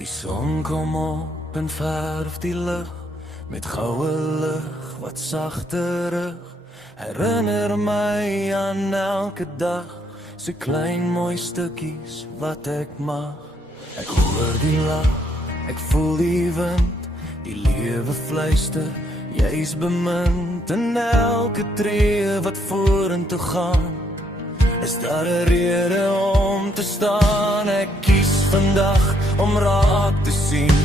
Die son kom op en verf die lug met goue lig wat sagterig herinner my aan elke dag, so klein mooi stukkies wat ek mag. Ek hoor die lach, ek voel die wind, die lewe fluister, jy's bemind in elke tree wat vorentoe gaan. Is daar 'n rede om te staan? Ek kies vandag om raak te sien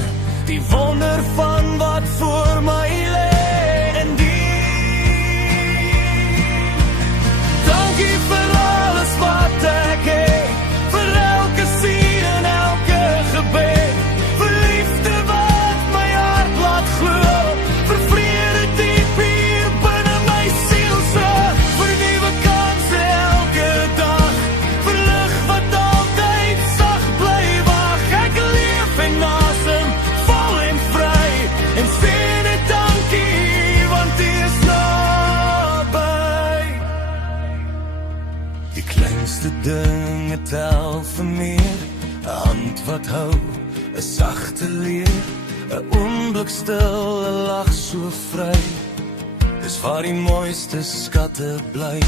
die wonder van wat voor my lê. En dankie vir alles wat ek het, vir elke seën en elke gebed, vir liefde wat my hart laat glo, vir vrede diep hier binne my siel se, vir nuwe kanse elke dag, vir lig wat altyd sag bly wag. Ek leef en asem vol en vry en sê net dankie want U is naby. Die kleinste dinge tel vir meer, 'n hand wat hou, 'n sagte leer, 'n oomblik stil, 'n lag so vry. Dis waar die mooiste skatte bly.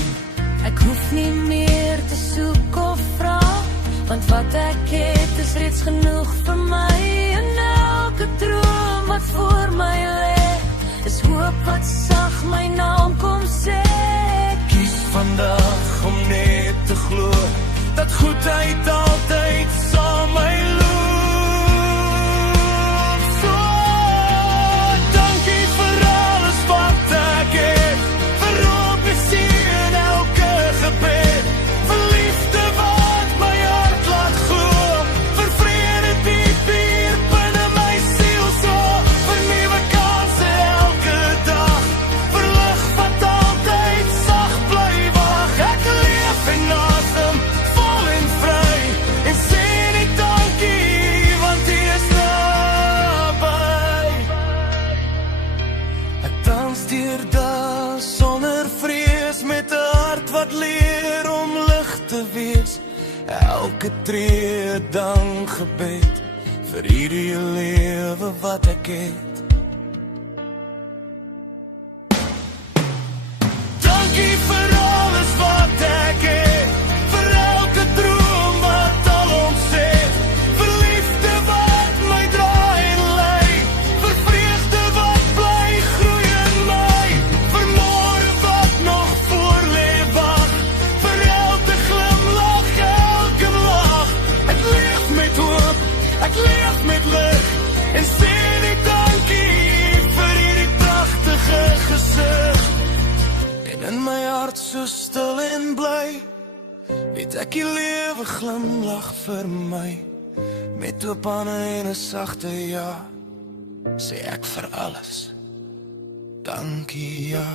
Ek hoef nie meer te soek of vra, want wat ek het is reeds genoeg vir my. En elke droom wat voor my lê, is hoop wat sag my naam kom sê. Kies vandag om net te glo dat goedheid altyd saam my loop. So, dankie vir alles wat ek het, vir hoop en seën elke gebed, vir liefde wat my hart laat glo, vir vrede diep hier binne my siel so, vir nuwe kanse elke dag, vir lig wat altyd sag bly wag. Ek leef en asem vol en vry en sê net dankie want U is naby. Ek dans deur dae sonder vrees met 'n hart wat leer om lig te wees. Elke tree dank gebed vir hierdie lewe wat ek het. Dankie vir alles wat ek het, vir elke droom wat al ontset, vir liefde wat my draai en lei, vir vreugde wat bly groei in my, vir môre wat nog voor lê wag, vir elke glimlach, elke lag. Ek leef met hoop, ek leef met lig en sê net dankie vir hierdie pragtige gesig. En in my hart so stil en bly, weet ek die lewe glimlag vir my, met oop hande en 'n sagte ja, sê ek vir alles dankie ja.